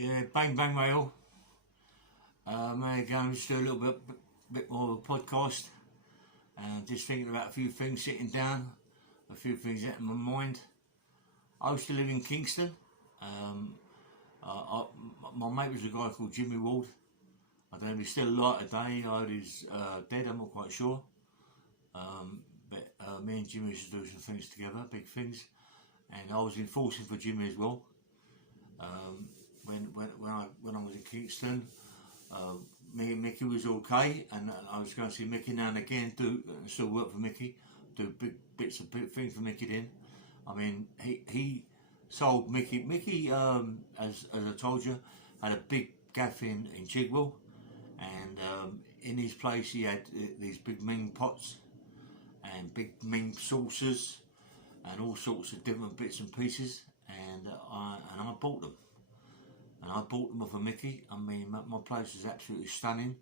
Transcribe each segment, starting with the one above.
Yeah, bang bang rail. There you go. Just do a little bit more of a podcast. Just thinking about a few things, sitting down, a few things out in my mind. I used to live in Kingston. Um, my mate was a guy called Jimmy Ward. I don't know if he's still alive today. I heard he's dead. I'm not quite sure. But me and Jimmy used to do some things together, big things. And I was enforcing for Jimmy as well. When I was in Kingston, me and Mickey was okay, and I was going to see Mickey now and again. Still work for Mickey, do big things for Mickey. Then, I mean, he sold Mickey. Mickey, as I told you, had a big gaff in Chigwell, and in his place he had these big Ming pots and big Ming saucers and all sorts of different bits and pieces, and I bought them. And I bought them off of Mickey. I mean, my place is absolutely stunning.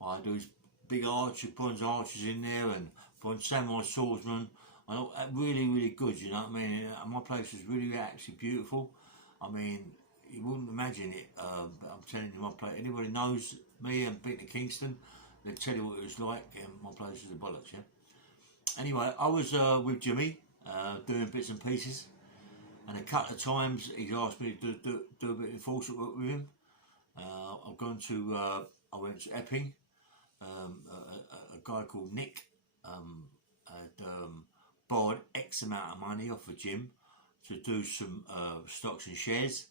I do these big bronze arches in there and bronze samurai swordsman. I know, really, really good, you know what I mean? My place is really actually beautiful. I mean, you wouldn't imagine it, but I'm telling you, my place, anybody knows me and been to Kingston, they'll tell you what it was like, and my place is a bollocks, yeah? Anyway, I was with Jimmy, doing bits and pieces. And a couple of times he's asked me to do a bit of enforcement work with him. I went to Epping. A guy called Nick had borrowed X amount of money off of Jim to do some stocks and shares.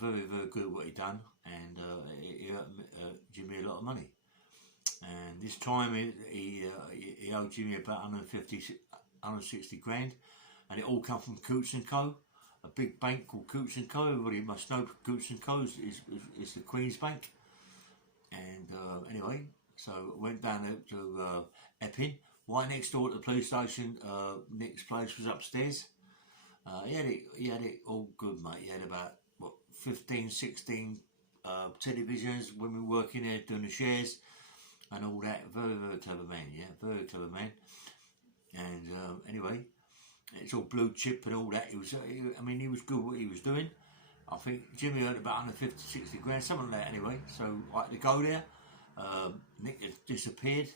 Very, very good at what he done, and he earned Jimmy a lot of money. And this time he owed Jimmy about 160 grand. And it all come from Coutts & Co, a big bank called Coutts & Co. Everybody must know Coutts & Co is the Queen's Bank. And anyway, so I went down to Epping, right next door to the police station. Nick's place was upstairs. He had it all good, mate. He had about 15, 16 televisions when we were working there doing the shares and all that. Very, very clever man, yeah, very clever man. And anyway, it's all blue chip and all that. He was good at what he was doing. I think Jimmy earned about 150, 60 grand, something like that anyway. So I had to go there. Nick had disappeared.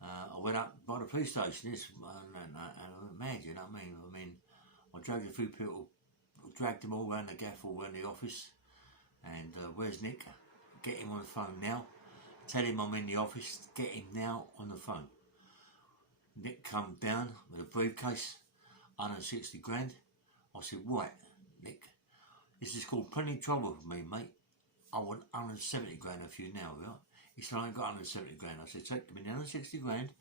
I went up by the police station. And I went mad, you know what I mean? I dragged a few people, dragged them all around the gaff, all around the office. And where's Nick? Get him on the phone now. Tell him I'm in the office. Get him now on the phone. Nick come down with a briefcase, 160 grand. I said, right, Nick, this is called plenty of trouble for me, mate. I want 170 grand off you now, right? He said, I ain't got 170 grand. I said, take me 160 grand,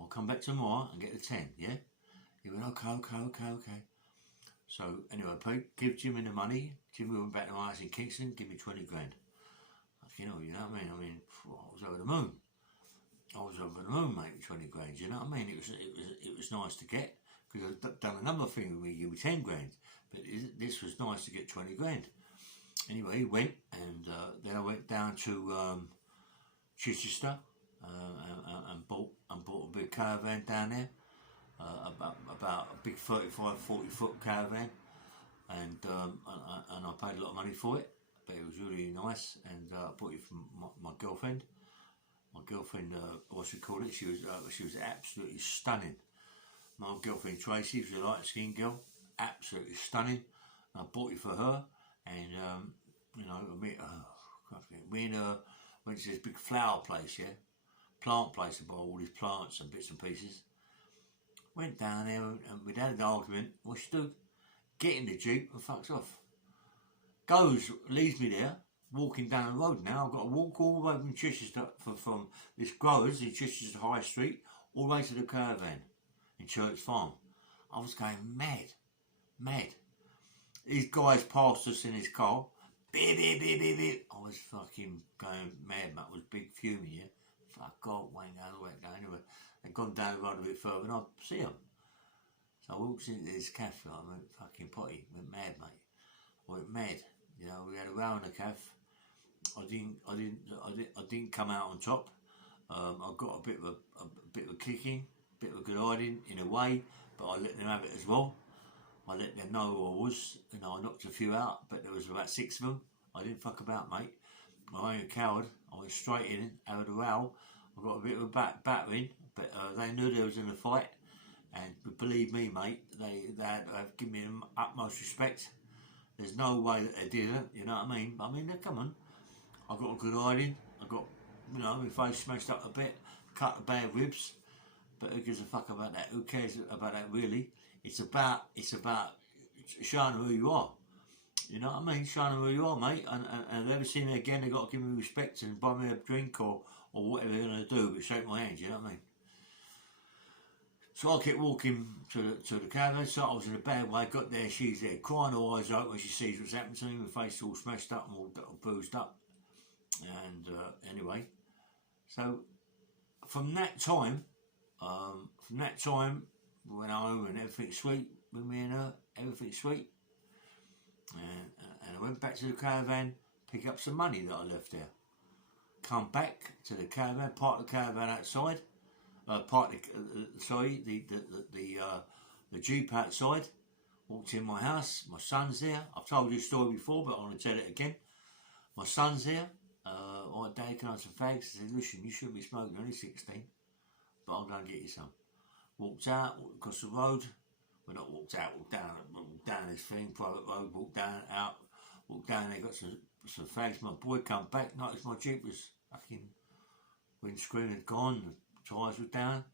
I'll come back tomorrow and get the 10, yeah? He went, okay. So, anyway, Pete, give Jimmy the money. Jimmy went back to my house in Kingston, give me 20 grand. You know what I mean? I mean, I was over the moon. I was over the moon, mate, with 20 grand, you know what I mean? It was nice to get, because I've done another thing with me with 10 grand, but this was nice to get 20 grand. Anyway, he went, and then I went down to Chichester and bought a big caravan down there, about a big 35, 40 foot caravan, and I paid a lot of money for it, but it was really nice, and I bought it from my girlfriend. My girlfriend, what's it called? She was absolutely stunning. My girlfriend Tracy, she was a light skinned girl, absolutely stunning. I bought it for her, and me and her went to this big flower place, yeah, plant place, and bought all these plants and bits and pieces. Went down there and we'd had an argument. What she do? Get in the Jeep and fucks off. Leaves me there. Walking down the road now, I've got to walk all the way from Chichester, from this growers in Chichester High Street, all the way to the caravan in Church Farm. I was going mad. These guys passed us in his car, beep. I was fucking going mad, mate. I was big fuming, yeah. Fuck God, wang all the way down. Anyway, they'd gone down the road a bit further and I see them. So I walked into this cafe, I went fucking potty, went mad, mate. I went mad. You know, we had a row in the cafe. I didn't come out on top. I got a bit of a kicking, a bit of a good hiding in a way, but I let them have it as well. I let them know who I was. You know, I knocked a few out, but there was about 6 of them. I didn't fuck about, mate. I ain't a coward. I went straight in, out of the row. I got a bit of a battering, but they knew they was in a fight. And believe me, mate, they had given me the utmost respect. There's no way that they didn't, you know what I mean? I mean, come on. I got a good hiding. I got, you know, my face smashed up a bit, cut a bad ribs. But who gives a fuck about that? Who cares about that, really? It's about showing who you are. You know what I mean? Showing who you are, mate. And if they ever see me again, they got to give me respect and buy me a drink or whatever they're going to do, but shake my hand, you know what I mean? So I kept walking to the caravan. So I was in a bad way. Got there, she's there, crying her eyes out when she sees what's happened to me. My face all smashed up and all bruised up. And anyway, so from that time, we went home and everything's sweet with me and her. Everything's sweet. And I went back to the caravan, pick up some money that I left there. Come back to the caravan, park the caravan outside. The Jeep outside. Walked in my house. My son's there. I've told you a story before, but I want to tell it again. My son's there. Alright, Dad, can I have some fags? I said, listen, you shouldn't be smoking. You're only 16, but I'll go and get you some. Walked out, walked across the road. Well, not walked out, walked down this thing, private road. Walked down, out, walked down there, got some fags. My boy come back, noticed my Jeep was fucking windscreen had gone. Tyres were down,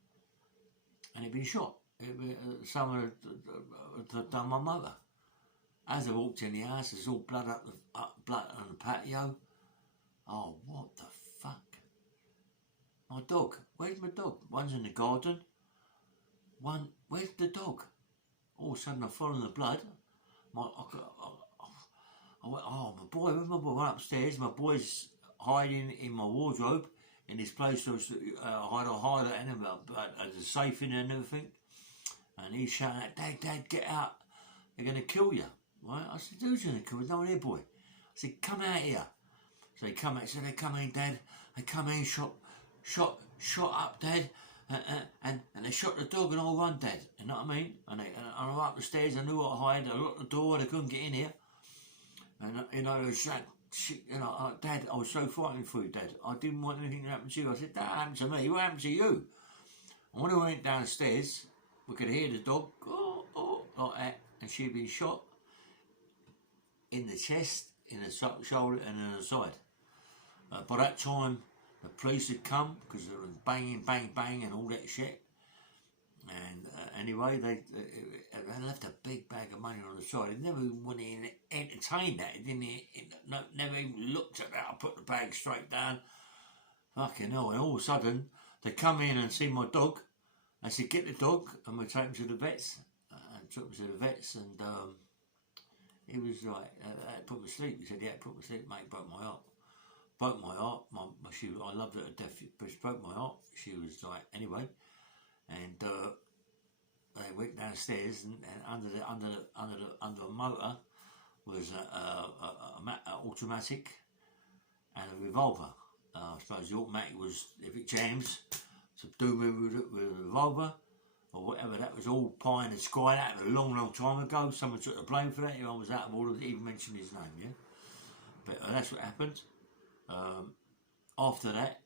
and he'd been shot. Someone had done my motor. As I walked in the house, there's all blood blood on the patio. Oh, what the fuck? My dog. Where's my dog? One's in the garden. Where's the dog? All of a sudden, I fall in the blood. I went, oh, my boy. Where's my boy? I went upstairs. My boy's hiding in my wardrobe. In this place, there was hide a safe in there and everything. And he's shouting out, Dad, get out. They're going to kill you. Right? I said, who's going to kill me? No one here, boy. I said, come out here. So they come out. He said, they come in, Dad. They come in, shot up, Dad. And they shot the dog and all run, Dad. You know what I mean? And I went up the stairs. I knew what to hide. I locked the door. They couldn't get in here. And, you know, they was shouting, you know, Dad, I was so frightened for you, Dad. I didn't want anything to happen to you. I said, that happened to me. What happened to you? And when I went downstairs, we could hear the dog, like that. And she'd been shot in the chest, in the shoulder, and in the side. By that time, the police had come because there was banging, bang, bang, and all that shit. And anyway, they left a big bag of money on the side. They never even went in and entertained that. Never even looked at that. I put the bag straight down. Fucking hell. And all of a sudden, they come in and see my dog. I said, get the dog. And we take him to the vets. And took him to the vets. And he was like, that put me to sleep. He said, yeah, put me to sleep, mate. Broke my heart. Broke my heart. I loved her to death. But she broke my heart. She was like, anyway. And they went downstairs, and under the motor was an automatic and a revolver. I suppose the automatic was, if it jams, to do with a revolver or whatever. That was all pie in the sky. That was a long, long time ago. Someone took the blame for that. I was out of order to even mention his name. Yeah, but that's what happened. After that,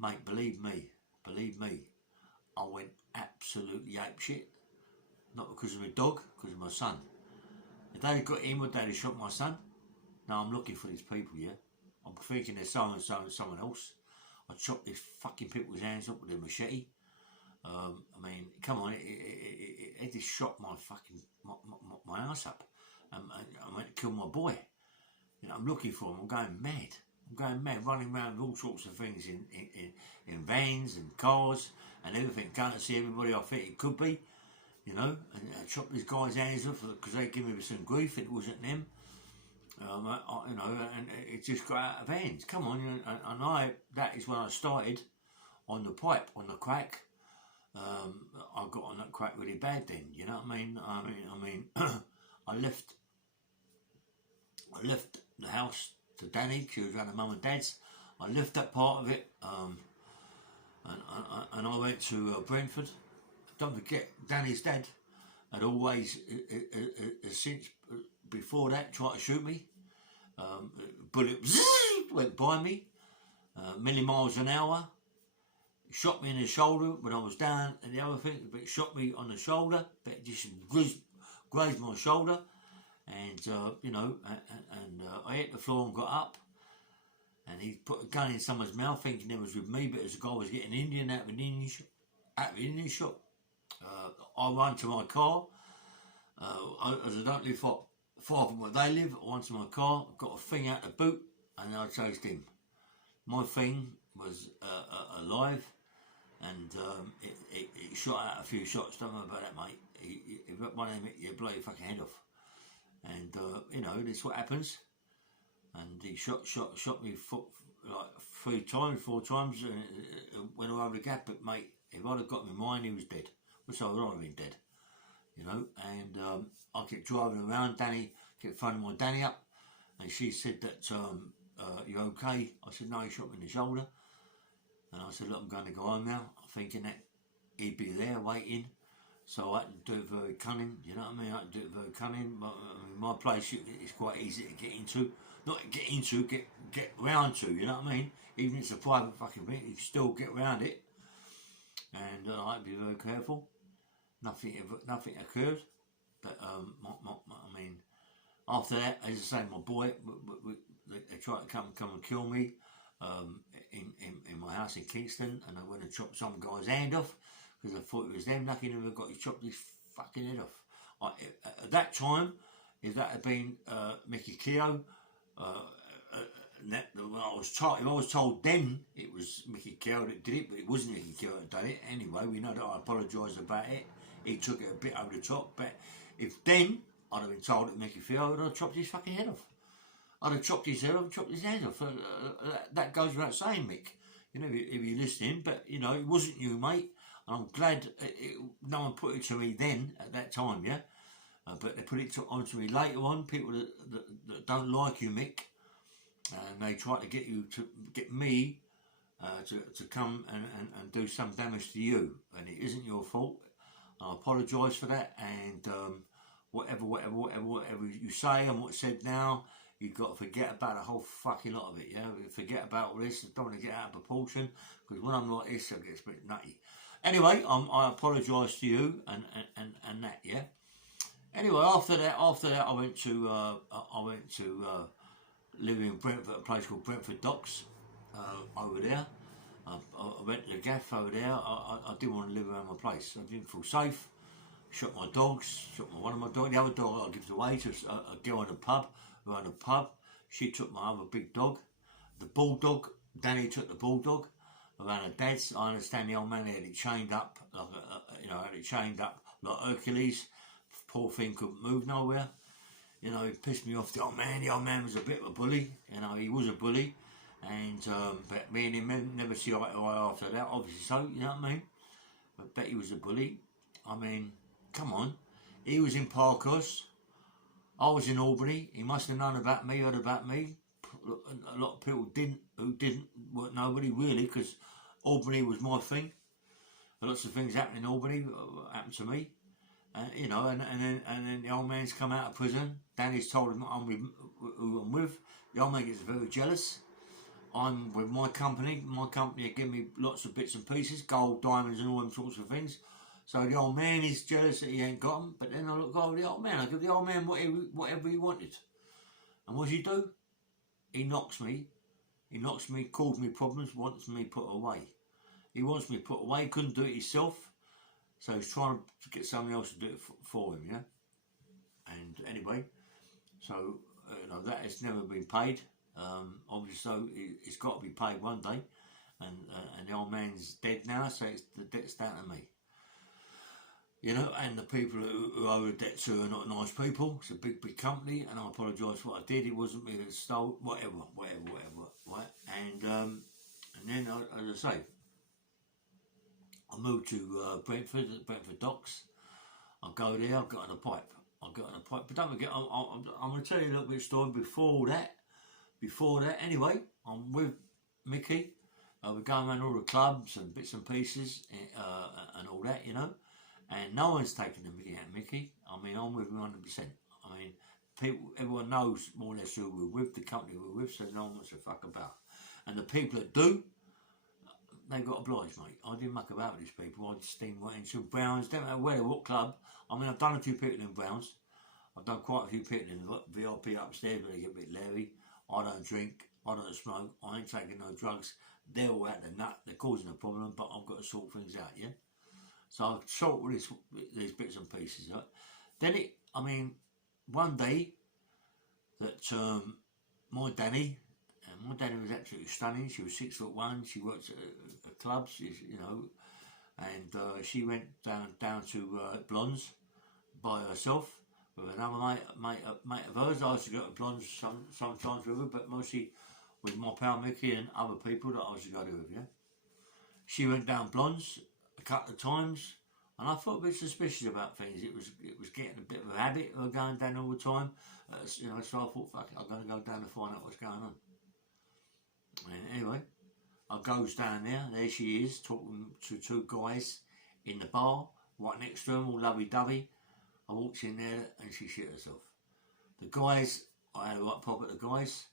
mate, believe me. I went absolutely apeshit. Not because of my dog, because of my son. If they got him, would they have shot my son? Now I'm looking for these people, yeah? I'm thinking there's so and someone else. I chopped these fucking people's hands up with a machete. I mean, come on, it just shot my fucking, my ass up. I went to kill my boy. You know, I'm looking for him, I'm going mad, running around with all sorts of things in vans and cars and everything, going to see everybody I think it could be, you know, and I chopped these guys' hands off because they gave me some grief, it wasn't them, you know, and it just got out of hands. Come on, you know, that is when I started on the pipe, on the crack. I got on that crack really bad then, you know what I mean? I mean, I left the house to Danny. She was around her mum and dad's. I left that part of it, and I went to Brentford. Don't forget, Danny's dad had always, since before that, tried to shoot me. Bullet went by me, many miles an hour. Shot me in the shoulder when I was down, and the other thing, but it shot me on the shoulder, but it just grazed my shoulder, and you know, and I hit the floor and got up, and he put a gun in someone's mouth, thinking it was with me, but as a guy was getting Indian out of an Indian shop. I ran to my car, as I don't live far from where they live. I ran to my car, got a thing out the boot, and I chased him. My thing was alive, and it shot out a few shots. Don't know about that, mate. If one of them hit you, blow your fucking head off. And you know, that's what happens. And he shot me like 4 times, and went all over the gap. But mate, if I'd have got him in mine, he was dead. Which I would have been dead, you know. And I kept driving around. Danny kept phoning my Danny up, and she said that you okay? I said no, he shot me in the shoulder. And I said, look, I'm going to go home now, thinking that he'd be there waiting. So I had to do it very cunning, you know what I mean? I had to do it very cunning. My place is quite easy to get into. Not get into, get round to, you know what I mean? Even if it's a private fucking thing, you can still get round it. And I had to be very careful. Nothing occurred. But, I mean, after that, as I say, my boy, they tried to come and kill me. In my house in Kingston, and I went and chopped some guy's hand off because I thought it was them. Lucky never got he chopped his fucking head off. At that time, if that had been Mickey Keogh, I was told then it was Mickey Keogh that did it, but it wasn't Mickey Keogh that did it. Anyway, we know that I apologise about it. He took it a bit over the top, but if then I'd have been told that Mickey Keogh, I'd have chopped his fucking head off. I'd have chopped his head off, chopped his head off. That goes without saying, Mick. You know, if you're listening, but you know, it wasn't you, mate. And I'm glad no one put it to me then at that time, yeah. But they put it onto me later on. People that don't like you, Mick, and they try to get me to come and do some damage to you, and it isn't your fault. I apologise for that, and whatever you say and what's said now, you've got to forget about a whole fucking lot of it, yeah? Forget about all this. I don't want to get out of proportion, because when I'm like this, I get a bit nutty. Anyway, I apologise to you and that, yeah? Anyway, after that, I went to live in Brentford, a place called Brentford Docks, over there. I went to the gaff over there. I didn't want to live around my place. I didn't feel safe. Shot my dogs, one of my dogs. The other dog I give away to a girl in a pub. We were in a pub. She took my other big dog. The bulldog, Danny took the bulldog around her dad's. I understand the old man had it chained up, like Hercules. Poor thing couldn't move nowhere. You know, it pissed me off. The old man was a bit of a bully. You know, he was a bully. And but me and him never see eye to eye after that, obviously so, you know what I mean? But Betty was a bully. I mean, come on. He was in Parkhurst. I was in Albany. He must have known about me, heard about me. A lot of people weren't nobody really, because Albany was my thing. Lots of things happened in Albany, happened to me. You know, and then the old man's come out of prison. Danny's told him who I'm with. The old man gets very jealous. I'm with my company. My company give me lots of bits and pieces, gold, diamonds, and all them sorts of things. So the old man is jealous that he ain't got them. But then I look over the old man. I give the old man whatever he wanted. And what does he do? He knocks me. He knocks me, calls me problems, wants me put away. He wants me put away. Couldn't do it himself. So he's trying to get someone else to do it for him, yeah? And anyway, so you know, that has never been paid. Obviously, so it's got to be paid one day. And the old man's dead now, so the debt's down to me. You know, and the people who owe the debt to are not nice people. It's a big company, and I apologise for what I did. It wasn't me that stole, whatever, right? And then, as I say, I moved to Brentford Docks. I go there, I got on a pipe. But don't forget, I'm going to tell you a little bit of story before that. Anyway, I'm with Mickey. We're going around all the clubs and bits and pieces and all that, you know. and no one's taking the mickey out of Mickey. I mean, I'm with him 100%. I mean, people, everyone knows more or less who we're with, the company we're with, so no one wants to fuck about. And the people that do, they've got obliged, mate. I didn't muck about with these people. I just went into Browns, don't matter where, what club. I mean, I've done a few people in Browns. I've done quite a few people in VIP upstairs, but they get a bit leery. I don't drink, I don't smoke, I ain't taking no drugs. They're all out the nut, they're causing a problem, but I've got to sort things out, yeah? So I sort all these bits and pieces out. Then one day that my Danny was absolutely stunning. She was 6'1", she worked at clubs, you know, and she went down to Blondes by herself with another mate of hers. I used to go to Blondes sometimes with her, but mostly with my pal Mickey and other people that I used to go to with, yeah. She went down Blondes a couple of times, and I thought a bit suspicious about things. It was getting a bit of a habit of going down all the time, you know. So I thought, fuck it, I'm going to go down to find out what's going on. And anyway, I goes down there she is, talking to two guys in the bar, right next to them, all lovey-dovey. I walked in there and she shit herself. The guys, I had a right pop at the guys.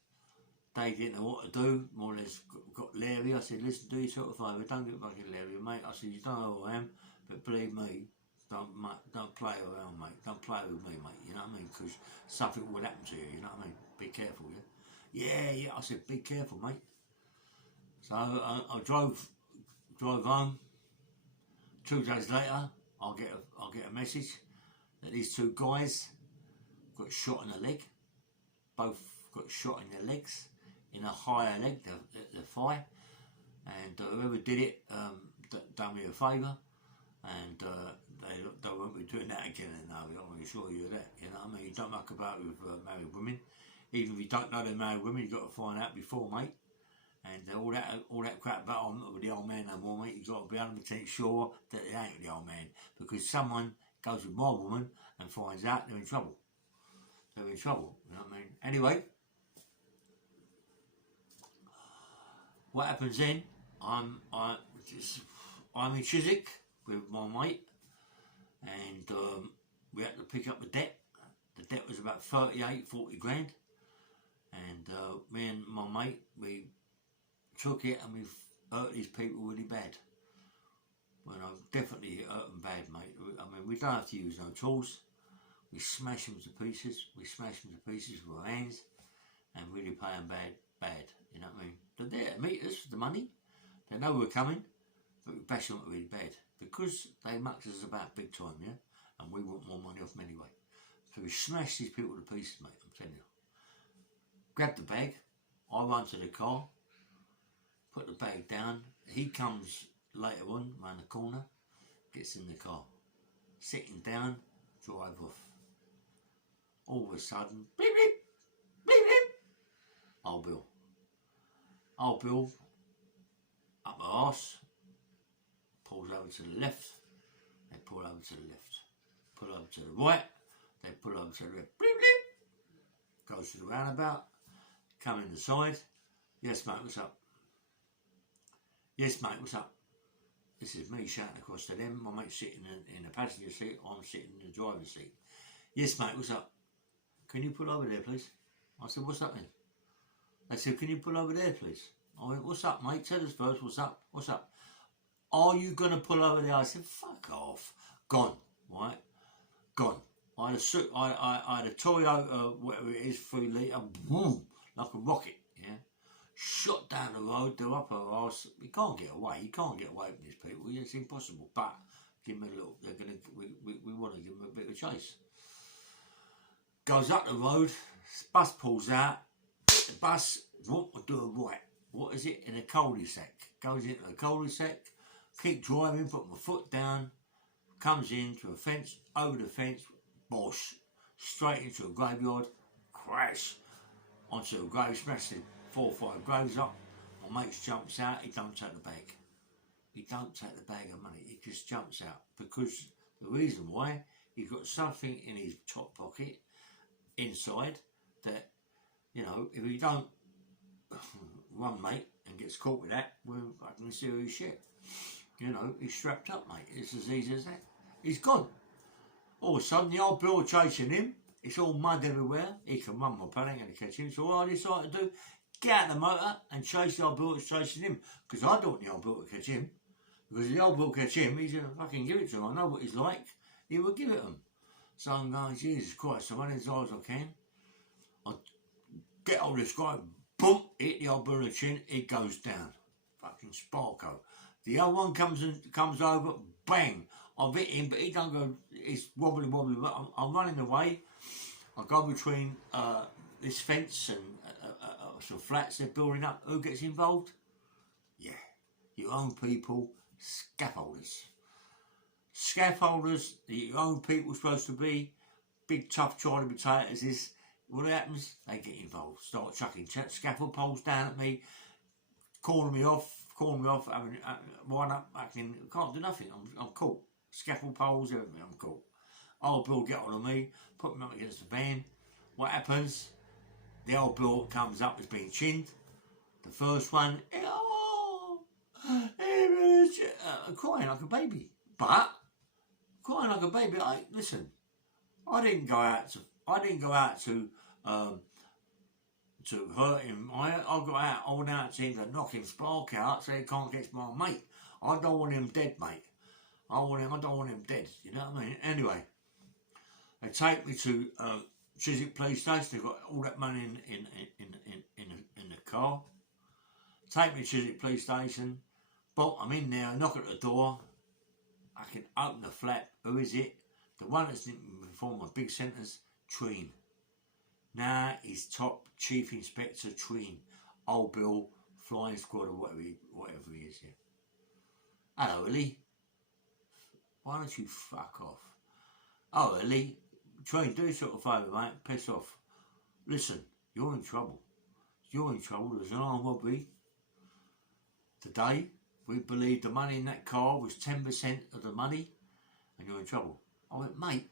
They didn't know what to do, more or less got leery. I said, listen, do yourself a favour, don't get fucking leery, mate. I said, you don't know who I am, but believe me, don't play around, mate. Don't play with me, mate, you know what I mean? Because something will happen to you, you know what I mean? Be careful, yeah? Yeah, I said, be careful, mate. So I drove home. 2 days later, I'll get a message that these two guys got shot in the leg. Both got shot in their legs, in a higher leg, the thigh. And whoever did it done me a favour, and they won't be doing that again. And I can assure you of that. You know what I mean? You don't muck about with married women. Even if you don't know they're married women, you've got to find out before, mate. And all that crap about with the old man no more, mate. You've got to be 100% sure that it ain't the old man, because someone goes with my woman and finds out, they're in trouble. They're in trouble. You know what I mean? Anyway, what happens then? I'm in Chiswick with my mate, and we had to pick up the debt. The debt was about 40 grand, and me and my mate, we took it and we've hurt these people really bad. Well, I've definitely hurt them bad, mate. I mean, we don't have to use no tools. We smash them to pieces. We smash them to pieces with our hands and really pay them bad. You know what I mean? They're there to meet us for the money. They know we're coming, but we bash them up really bad because they mucked us about big time, yeah? And we want more money off them anyway. So we smash these people to pieces, mate, I'm telling you. Grab the bag. I run to the car, put the bag down. He comes later on round the corner, gets in the car, sitting down, drive off. All of a sudden, beep, beep, beep, beep. Old Bill, up my arse, pulls over to the left, they pull over to the left. Pull over to the right, they pull over to the left. Beep, beep. Goes to the roundabout, come in the side. Yes, mate, what's up? Yes, mate, what's up? This is me shouting across to them. My mate's sitting in the passenger seat, I'm sitting in the driver's seat. Yes, mate, what's up? Can you pull over there, please? I said, what's up then? They said, can you pull over there, please? I went, what's up, mate? Tell us first, what's up? What's up? Are you going to pull over there? I said, fuck off. Gone, right? Gone. I had a Toyota, whatever it is, 3 litre, boom, like a rocket, yeah? Shot down the road, they're up her arse. You can't get away. You can't get away from these people. It's impossible. But give them a little. They're gonna. We want to give them a bit of a chase. Goes up the road. Bus pulls out. The bus want to do a right. What is it? In a cul-de-sac. Goes into a cul-de-sac. Keep driving. Put my foot down. Comes into a fence. Over the fence. Bosh. Straight into a graveyard. Crash onto a grave. Smashed it. 4 or 5 graves up. My mate jumps out. He don't take the bag. He don't take the bag of money. He just jumps out because the reason why, he's got something in his top pocket inside that, you know, if he don't run, mate, and gets caught with that, we're fucking serious shit. You know, he's strapped up, mate. It's as easy as that. He's gone. All of a sudden, the old Bill chasing him. It's all mud everywhere. He can run, my pal, ain't going to catch him. So what I decided to do, get out the motor and chase the old Bill that's chasing him. Because I don't want the old Bill to catch him. Because if the old Bill catch him, he's going to fucking give it to him. I know what he's like. He will give it to him. So I'm going, Jesus Christ, so I run as hard as I can. I get hold of this guy, boom, hit the old Bill in the chin, it goes down. Fucking Sparko. The other one comes over, bang. I've hit him, but he don't go, it's wobbly, but I'm running away. I go between this fence and some flats they're building up. Who gets involved? Yeah, your own people, scaffolders. Scaffolders, your own people supposed to be, big tough Charlie potatoes is, what happens? They get involved, start chucking scaffold poles down at me, calling me off, having wind up, I can't do nothing, I'm caught. Scaffold poles, everything, I'm caught. Old Bill get on me, put me up against the van. What happens? The old Bill comes up as being chinned. The first one, crying like a baby. But crying like a baby. Listen. I didn't go out to hurt him. I went out to him to knock him spark out so he can't catch my mate. I don't want him dead, mate. I don't want him dead. You know what I mean? Anyway, they take me to Chiswick Police Station. They've got all that money in the car. Take me to Chiswick Police Station. But I'm in there. I knock at the door. I can open the flap. Who is it? The one that's in before my big centres, Tween. Now he's top Chief Inspector Tween. Old Bill, Flying Squad or whatever he is. Yeah. Hello, Willie. Why don't you fuck off? Oh, Willie. Tween, do yourself a favour, mate. Piss off. Listen, you're in trouble. There's an armed robbery. Today, we believe the money in that car was 10% of the money, and you're in trouble. I went, mate,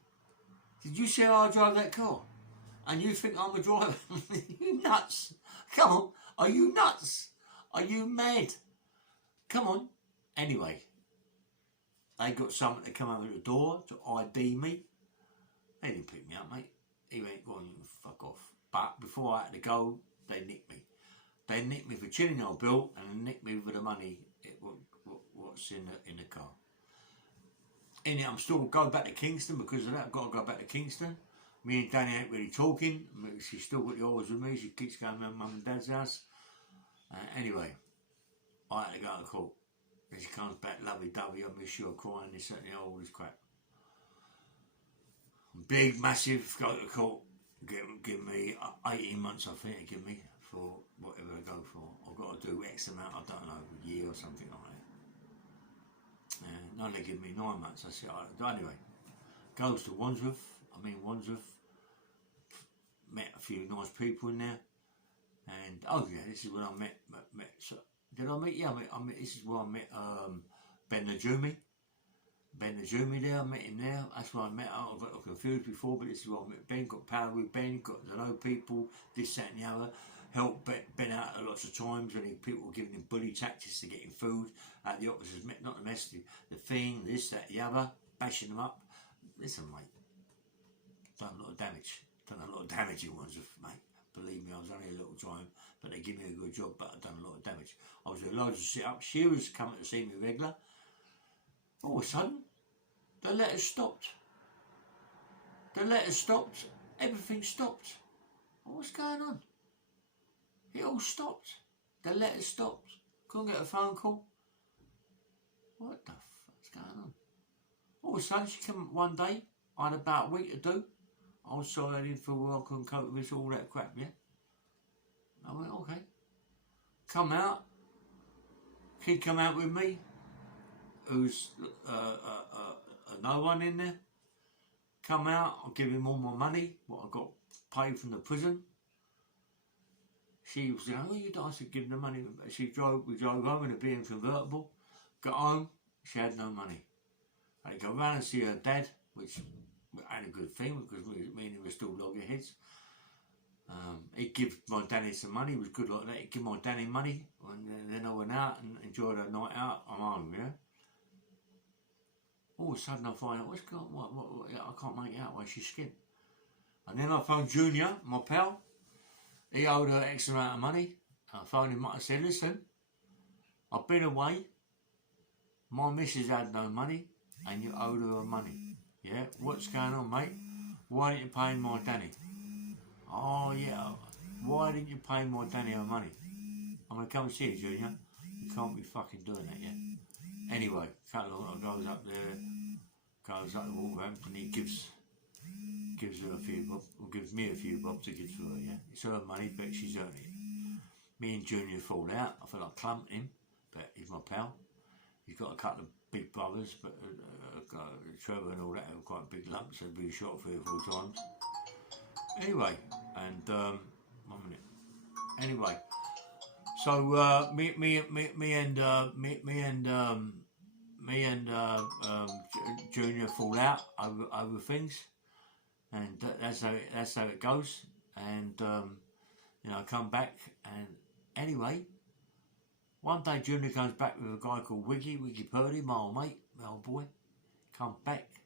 did you see how I drive that car? And you think I'm a driver? You nuts? Come on, are you nuts? Are you mad? Come on. Anyway, they got someone to come over the door to ID me. They didn't pick me up, mate. He went, go on, you can fuck off. But before I had to go, they nicked me. They nicked me for chilling old Bill and nicked me for the money what's in the car. Anyway, I'm still going back to Kingston because of that. I've got to go back to Kingston. Me and Danny ain't really talking. She's still got the orders with me. She keeps going to mum and dad's house. Anyway, I had to go to court. Then she comes back, lovey-dovey, I miss you, I'm crying, this, that, and all this crap. Big, massive, go to court. Give me 18 months, I think they give me, for whatever I go for. I've got to do X amount, I don't know, a year or something like that. No, they give me 9 months. I said, anyway, goes to Wandsworth. Met a few nice people in there, and this is where I met. So, did I meet? Yeah, I met. This is where I met Ben Najumi. Ben Najumi there. I met him there. That's where I met. I got confused before, but this is where I met Ben. Got power with Ben. Got to know people. This, that, and the other. Helped Ben out lots of times when people were giving him bully tactics to get him food at the officers, not the mess, the thing, this, that, the other, bashing them up. Listen, mate, done a lot of damage. Done a lot of damage in Wandsworth, mate. Believe me, I was only a little time, but they give me a good job, but I've done a lot of damage. I was doing loads of sit-ups. She was coming to see me regular. All of a sudden, the letters stopped. Everything stopped. What's going on? It all stopped. The letters stopped. Couldn't get a phone call. What the fuck's going on? All of a sudden, she came one day. I had about a week to do. I was sorry I didn't feel well, I couldn't cope with this, all that crap, yeah? I went, okay. Come out. Kid come out with me. Who's no one in there. Come out, I'll give him all my money, what I got paid from the prison. She was saying, you don't have to give them the money. We drove home in a BMW convertible. Got home, she had no money. I had to go round and see her dad, which ain't a good thing because me and him were still loggerheads. He'd give my Danny some money, he was good like that. He'd give my Danny money, and then I went out and enjoyed a night out. I'm home, yeah? All of a sudden I find out, what's going on? What, I can't make it out why she's skint. And then I phoned Junior, my pal. He owed her X amount of money. I phoned him up and said, listen, I've been away. My missus had no money and you owed her money. Yeah, what's going on, mate? Why didn't you pay my Danny? Oh, yeah. Why didn't you pay my Danny her money? I'm going to come and see you, Junior. You can't be fucking doing that, yeah? Anyway, cut along, I goes up there, goes up to Wolverhampton, he gives her a few bob, or gives me a few bob to give to her, yeah? It's her money, but she's earning it. Me and Junior fall out. I feel like clumping him, but he's my pal. He's got a couple of big brothers, but Trevor and all that have quite big lumps. They've been shot 3 or 4 times. Anyway, and 1 minute. Anyway, so me and Junior fall out over things, and that's how it goes. And you know, I come back, and anyway, one day Junior comes back with a guy called Wiggy Purdy, my old mate, my old boy. Comes back,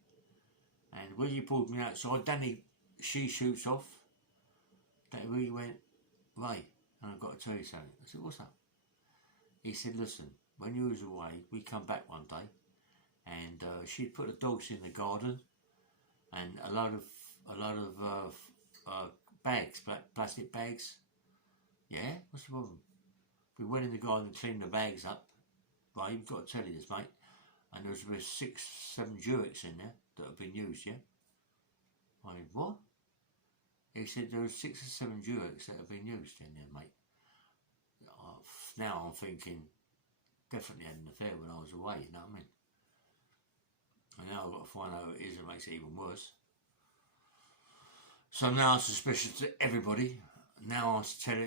and Wiggy pulled me outside. Danny, she shoots off. Danny Wiggy went, Ray, and I've got to tell you something. I said, what's up? He said, listen, when you was away, we come back one day, and she put the dogs in the garden, and a lot of bags, plastic bags. Yeah, what's the problem? We went in the garden and cleaned the bags up. Right, you've got to tell you this, mate. And there was 6, 7 Durex in there that have been used, yeah? I went, what? He said there was 6 or 7 Durex that have been used in there, mate. Now I'm thinking, definitely had an affair when I was away, you know what I mean? And now I've got to find out who it is, and it makes it even worse. So now I'm suspicious to everybody. Now I'm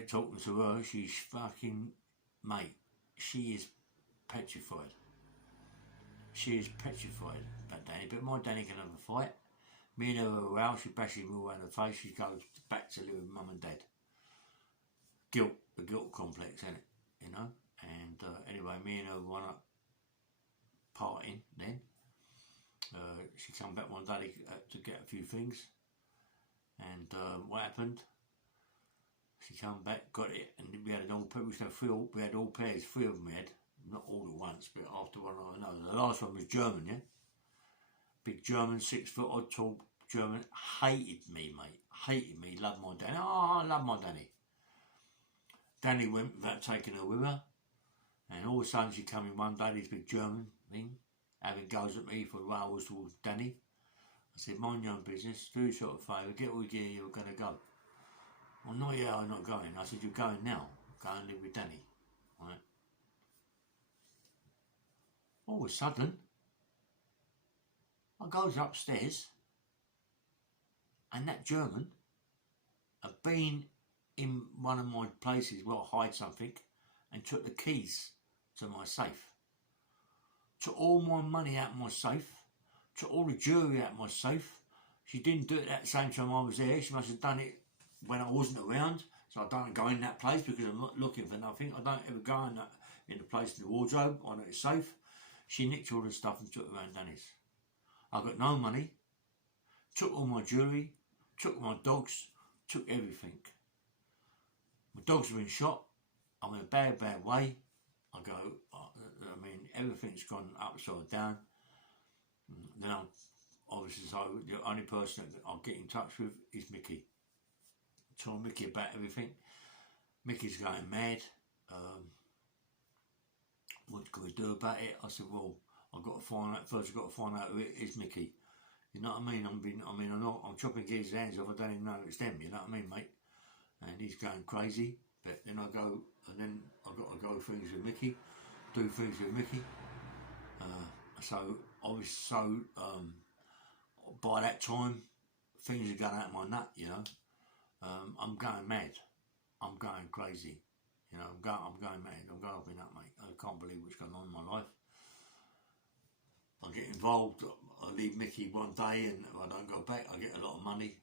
talking to her, she's fucking, mate, she is petrified. She is petrified about Danny, but my Danny can have a fight. Me and her are out, she bashes me all around the face, she goes back to live with mum and dad. Guilt, the guilt complex, innit? You know? And anyway, me and her wound up partying then. She come back one day to get a few things. And what happened? She come back, got it, and we had an all pair. We had all pairs, 3 of them we had. Not all at once, but after one or another. The last one was German, yeah? Big German, 6 foot odd tall German. Hated me, mate. Hated me. Loved my Danny. Oh, I love my Danny. Danny went without taking her with her. And all of a sudden she come in one day, this big German thing, having goes at me for hours towards Danny. I said, mind your own business, do you sort of favour, get all gear, you're going to go. Well, not yet, I'm not going. I said, you're going now. Go and live with Danny. Right. All of a sudden, I goes upstairs, and that German had been in one of my places where I hide something, and took the keys to my safe. Took all my money out of my safe, took all the jewellery out of my safe. She didn't do it at the same time I was there. She must have done it when I wasn't around. So I don't go in that place because I'm not looking for nothing. I don't ever go in the place in the wardrobe. I know it's safe. She nicked all the stuff and took it around Danny's. I got no money. Took all my jewellery. Took my dogs. Took everything. My dogs have been shot. I'm in a bad way. I mean, everything's gone upside down. Then I'm obviously, so the only person that I'll get in touch with is Mickey. Tell Mickey about everything. Mickey's going mad. What can we do about it? I said, well, I've got to find out first. I've got to find out who it is, Mickey. You know what I mean? I'm chopping his hands off. I don't even know it's them. You know what I mean, mate? And he's going crazy. But then I've got to go things with Mickey, do things with Mickey. So obviously, by that time, things are going out of my nut. You know, I'm going mad. I'm going crazy. You know, I'm going mad. I'm going up in that, mate. I can't believe what's going on in my life. I get involved. I leave Mickey one day, and if I don't go back, I get a lot of money,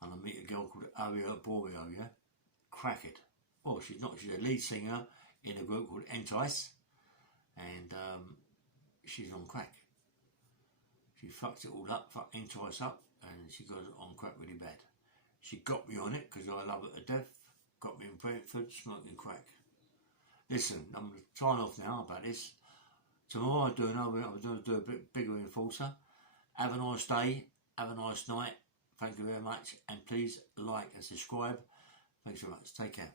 and I meet a girl called Aria Borio. Yeah. Crackhead. Well, she's not. She's a lead singer in a group called Entice, and she's on crack. She fucked it all up, fucking twice up, and she got on crack really bad. She got me on it because I love it to death. Got me in Brentford smoking crack. Listen, I'm signing off now about this. Tomorrow I'm going to do a bit bigger enforcer. Have a nice day. Have a nice night. Thank you very much. And please like and subscribe. Thanks very much. Take care.